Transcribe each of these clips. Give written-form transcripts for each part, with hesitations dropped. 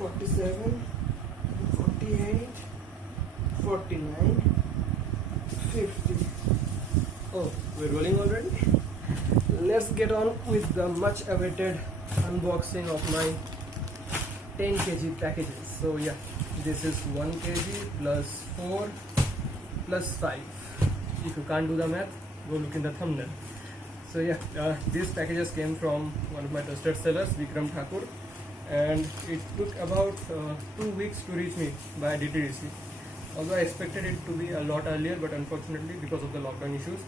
47, 48, 49, 50. Oh, we're rolling already? Let's get on with the much awaited unboxing of my 10 kg packages. So yeah, this is 1 kg plus 4 plus 5. If you can't do the math, go look in the thumbnail. So yeah, these packages came from one of my trusted sellers, Vikram Thakur, and it took about 2 weeks to reach me by DTDC. Although I expected it to be a lot earlier, but unfortunately because of the lockdown issues,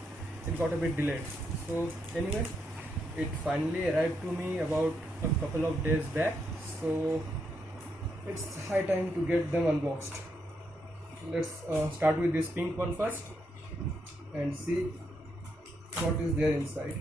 it got a bit delayed. So anyway, it finally arrived to me about a couple of days back. So it's high time to get them unboxed. Let's start with this pink one first and see what is there inside.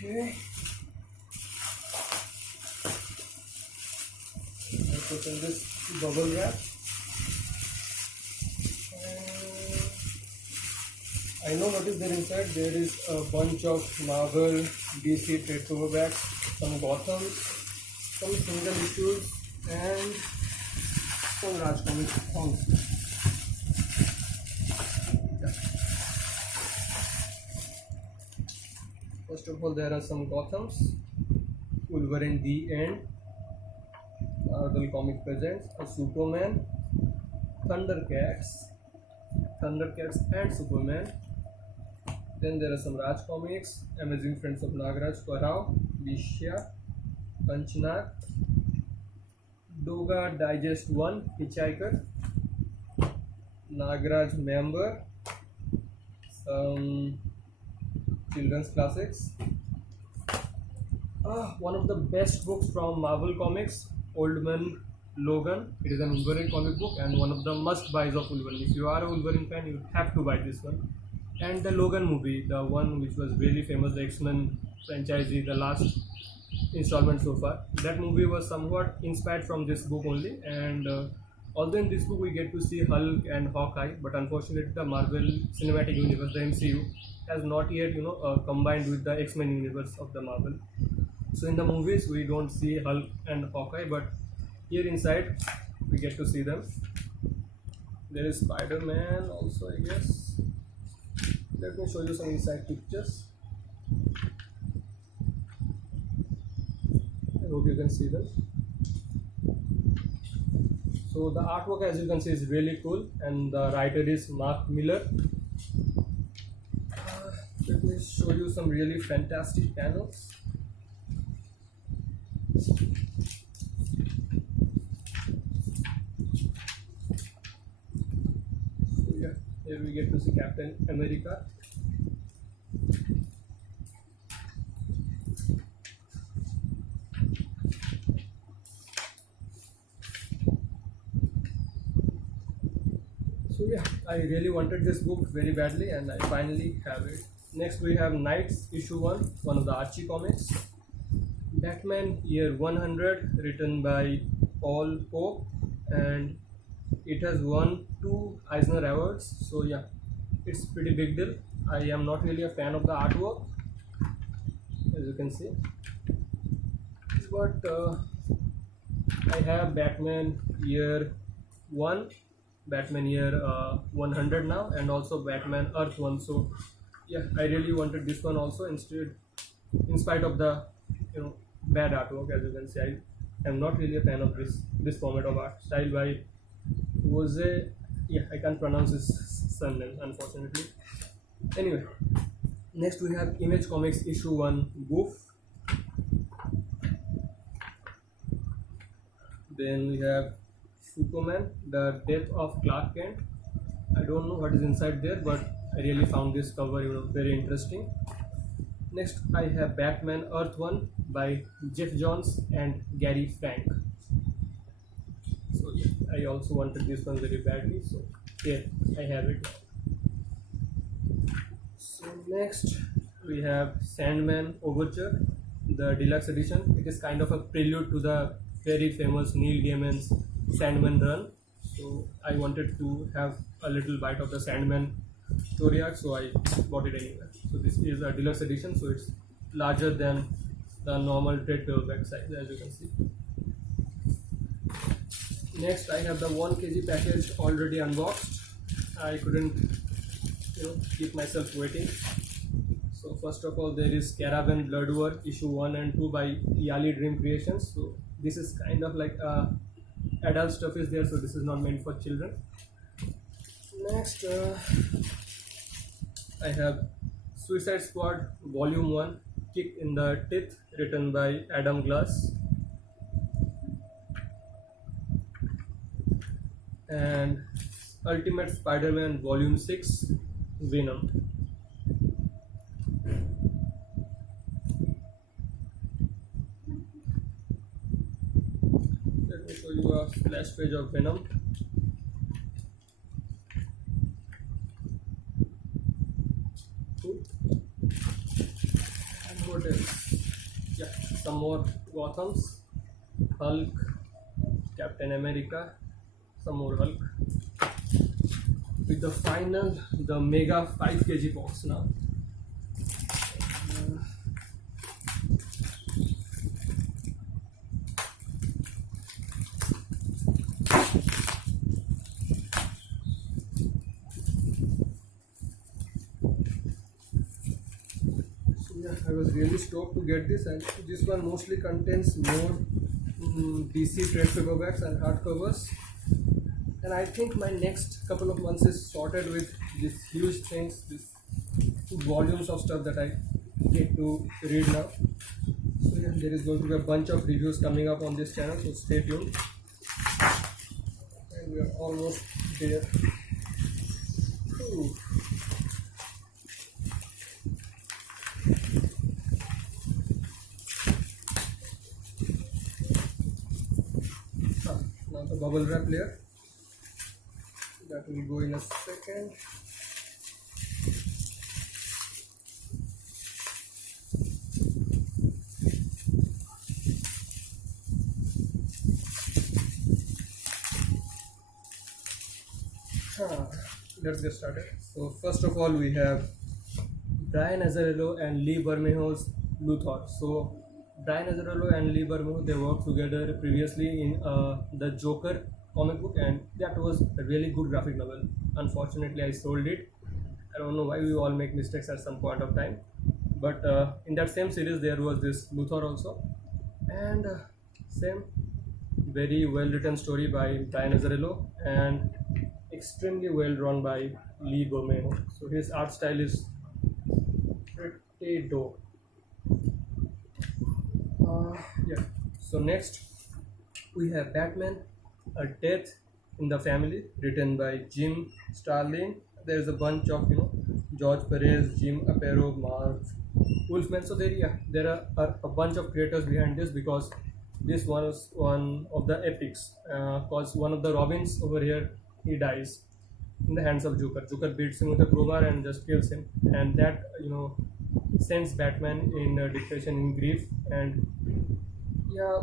Okay, I put in this bubble wrap. I know what is there inside. There is a bunch of Marvel, DC trade paperbacks, some Gotham, some single issues, and some Raj Comics songs. First of all, there are some Gothams, Wolverine The End, Marvel Comic presents a Superman, Thundercats and Superman. Then there are some Raj Comics, Amazing Friends of Nagaraj, Parao, Vishya, Panchnak, Doga Digest 1, Hitchhiker, Nagaraj Member, some children's classics. One of the best books from Marvel Comics, Old Man Logan. It is an Wolverine comic book and one of the must buys of Wolverine. If you are a Wolverine fan, you have to buy this one. And the Logan movie, the one which was really famous, the X-Men franchise, the last installment so far. That movie was somewhat inspired from this book only. And although in this book we get to see Hulk and Hawkeye, but unfortunately the Marvel Cinematic Universe, the MCU, has not yet combined with the X-Men universe of the Marvel. So in the movies we don't see Hulk and Hawkeye, but here inside we get to see them. There is Spider-Man also, I guess. Let me show you some inside pictures. I hope you can see them. So the artwork, as you can see, is really cool, and the writer is Mark Miller. Let me show you some really fantastic panels. So yeah, here we get to see Captain America. So yeah, I really wanted this book very badly and I finally have it. Next we have Knights issue 1, one of the Archie comics. Batman year 100, written by Paul Pope, and it has won 2 Eisner Awards. So yeah, it's pretty big deal. I am not really a fan of the artwork, as you can see, but I have Batman year 1, Batman year 100 now, and also Batman Earth 1. So yeah, I really wanted this one also, instead, in spite of the bad artwork. As you can see, I am not really a fan of this format of art style by Jose. Yeah, I can't pronounce his surname, unfortunately. Anyway, next we have Image Comics issue 1, Goof. Then we have Superman, the Death of Clark Kent. I don't know what is inside there, but I really found this cover very interesting. Next I have Batman Earth 1 by Jeff Johns and Gary Frank. So yeah, I also wanted this one very badly, so here I have it. Next, we have Sandman Overture, the deluxe edition. It is kind of a prelude to the very famous Neil Gaiman's Sandman run. So I wanted to have a little bite of the Sandman story arc, so I bought it anyway. So this is a deluxe edition, so it's larger than the normal trade paperback size, as you can see. Next, I have the 1 kg package already unboxed. I couldn't, keep myself waiting. So first of all, there is Caravan Blood War issue 1 and 2 by Yali Dream Creations. So this is kind of like adult stuff is there, so this is not meant for children. Next, I have Suicide Squad Volume 1, Kick in the Teeth, written by Adam Glass. And Ultimate Spider-Man Volume 6, Venom. Let me show you a splash page of Venom. Cool. And what else? Yeah, some more Gothams, Hulk, Captain America, some more Hulk. With the final, the Mega 5 kg box now. I was really stoked to get this, and this one mostly contains more DC trade paperbacks and hardcovers. And I think my next couple of months is sorted with these huge things, these volumes of stuff that I get to read now. So yeah, there is going to be a bunch of reviews coming up on this channel, so stay tuned. And we are almost there. Ooh. Now the bubble wrap layer. That will go in a second. Let's get started. So first of all, we have Brian Azzarello and Lee Bermejo's Luthor. So Brian Azzarello and Lee Bermejo, they worked together previously in the Joker comic book, and that was a really good graphic novel. Unfortunately, I sold it. I don't know why, we all make mistakes at some point of time. But in that same series, there was this Luthor also, and same very well written story by Brian Azzarello and extremely well drawn by Lee Bermejo. So his art style is pretty dope. Yeah. So next we have Batman, A Death in the Family, written by Jim Starlin. There is a bunch of George Perez, Jim Aparo, Marv Wolfman. So there are a bunch of creators behind this, because this was one of the epics. Because one of the Robins over here, he dies in the hands of Joker. Joker beats him with a crowbar and just kills him, and that sends Batman in depression, in grief. And yeah,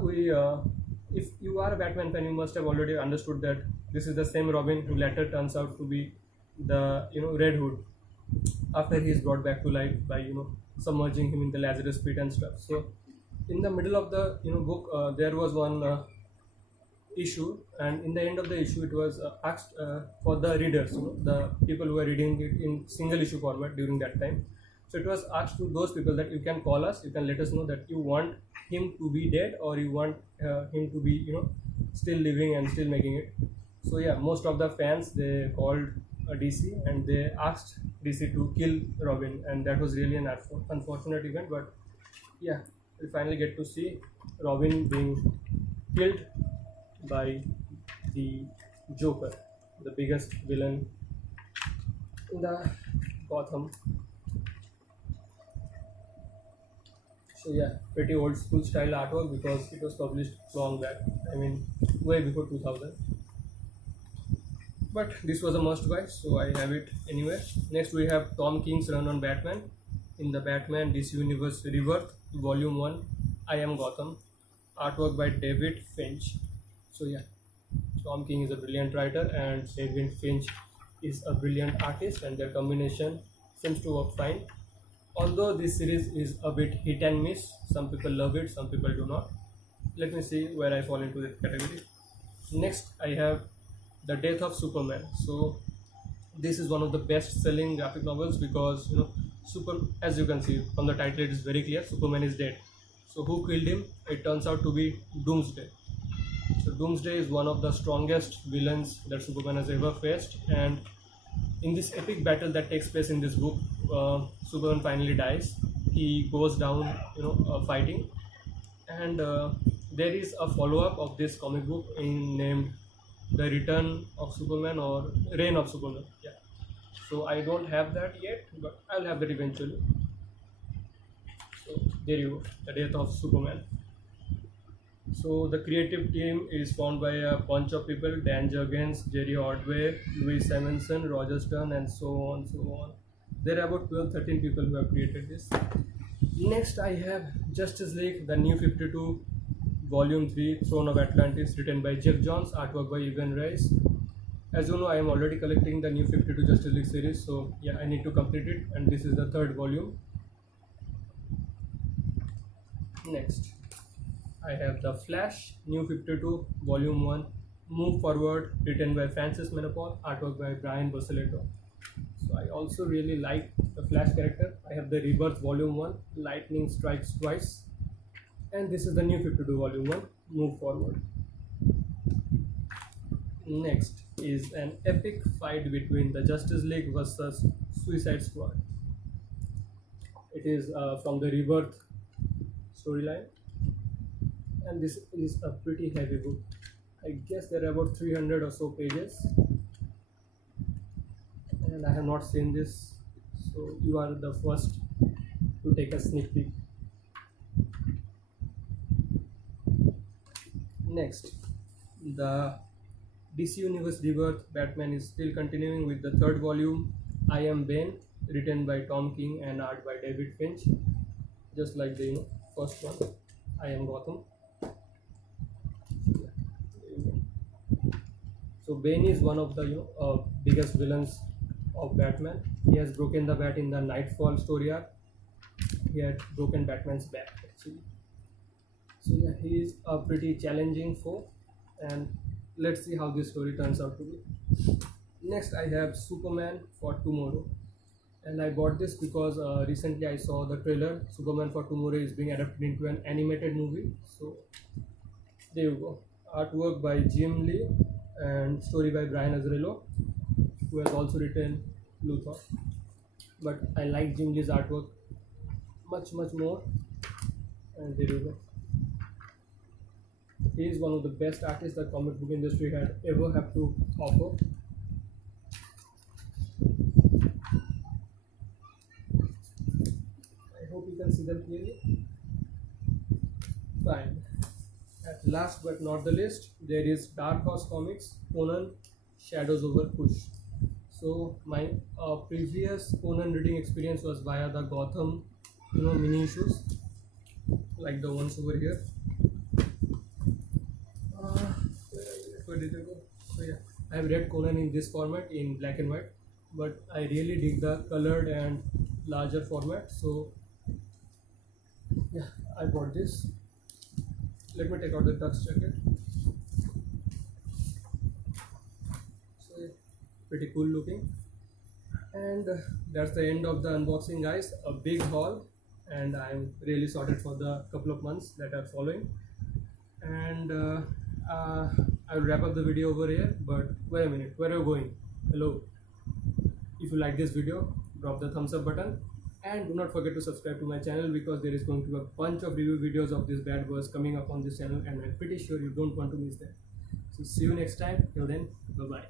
if you are a Batman fan, you must have already understood that this is the same Robin who later turns out to be the Red Hood, after he is brought back to life by submerging him in the Lazarus pit and stuff. So in the middle of the book, there was one issue, and in the end of the issue, it was asked for the readers, the people who were reading it in single issue format during that time. So it was asked to those people that you can call us, you can let us know that you want him to be dead, or you want him to be still living and still making it. So yeah, most of the fans, they called DC and they asked DC to kill Robin, and that was really an unfortunate event. But yeah, we finally get to see Robin being killed by the Joker, the biggest villain in the Gotham. So yeah, pretty old school style artwork, because it was published long back. I mean, way before 2000. but this was a must buy, so I have it anyway. Next we have Tom King's run on Batman in the Batman DC Universe Rebirth Volume 1, I Am Gotham, artwork by David Finch. So yeah, Tom King is a brilliant writer and David Finch is a brilliant artist, and their combination seems to work fine. Although this series is a bit hit and miss, some people love it, some people do not. Let me see where I fall into that category. Next I have The Death of Superman. So this is one of the best selling graphic novels because as you can see from the title, it is very clear, Superman is dead. So who killed him? It turns out to be Doomsday. So Doomsday is one of the strongest villains that Superman has ever faced, and in this epic battle that takes place in this book, Superman finally dies. He goes down, fighting, and there is a follow-up of this comic book named The Return of Superman or Reign of Superman. Yeah. So I don't have that yet, but I'll have that eventually. So there you go, The Death of Superman. So the creative team is formed by a bunch of people: Dan Jurgens, Jerry Ordway, Louis Simonson, Roger Stern, and so on, so on. There are about 12-13 people who have created this. Next I have Justice League, the New 52, Volume 3, Throne of Atlantis, written by Jeff Johns, artwork by Evan Rice. As you know, I am already collecting the New 52 Justice League series, so yeah, I need to complete it, and this is the third volume. Next, I have The Flash, New 52, Volume 1, Move Forward, written by Francis Manapul, artwork by Brian Buccellato. So I also really like the Flash character. I have the Rebirth Volume 1, Lightning Strikes Twice, and this is the New 52 Volume 1, Move Forward. Next is an epic fight between the Justice League versus Suicide Squad. It is from the Rebirth storyline, and this is a pretty heavy book. I guess there are about 300 or so pages, and I have not seen this, so you are the first to take a sneak peek. Next, the DC Universe Rebirth Batman is still continuing with the third volume, I Am Bane, written by Tom King and art by David Finch, just like the first one, I Am Gotham. So Bane is one of the biggest villains of Batman. He has broken the bat in the Nightfall story arc. He had broken Batman's back actually. So yeah, he is a pretty challenging foe, and let's see how this story turns out to be. Next I have Superman for Tomorrow, and I bought this because recently I saw the trailer. Superman for Tomorrow is being adapted into an animated movie, so there you go. Artwork by Jim Lee and story by Brian Azzarello, who has also written Luthor. But I like Jim Lee's artwork much more, and there you go. He is one of the best artists the comic book industry had ever have to offer. I hope you can see them clearly. Fine. At last but not the least, there is Dark Horse Comics, Conan, Shadows Over Kush. So my previous Conan reading experience was via the Gotham, mini issues, like the ones over here. Where did I go? So yeah, I have read Conan in this format in black and white, but I really dig the colored and larger format. So yeah, I bought this. Let me take out the tux jacket. So yeah, pretty cool looking. And that's the end of the unboxing, guys. A big haul, and I'm really sorted for the couple of months that are following. And I'll wrap up the video over here, but wait a minute, where are you going? Hello. If you like this video, drop the thumbs up button, and do not forget to subscribe to my channel, because there is going to be a bunch of review videos of this bad boys coming up on this channel, and I'm pretty sure you don't want to miss that. So see you next time. Till then, bye bye.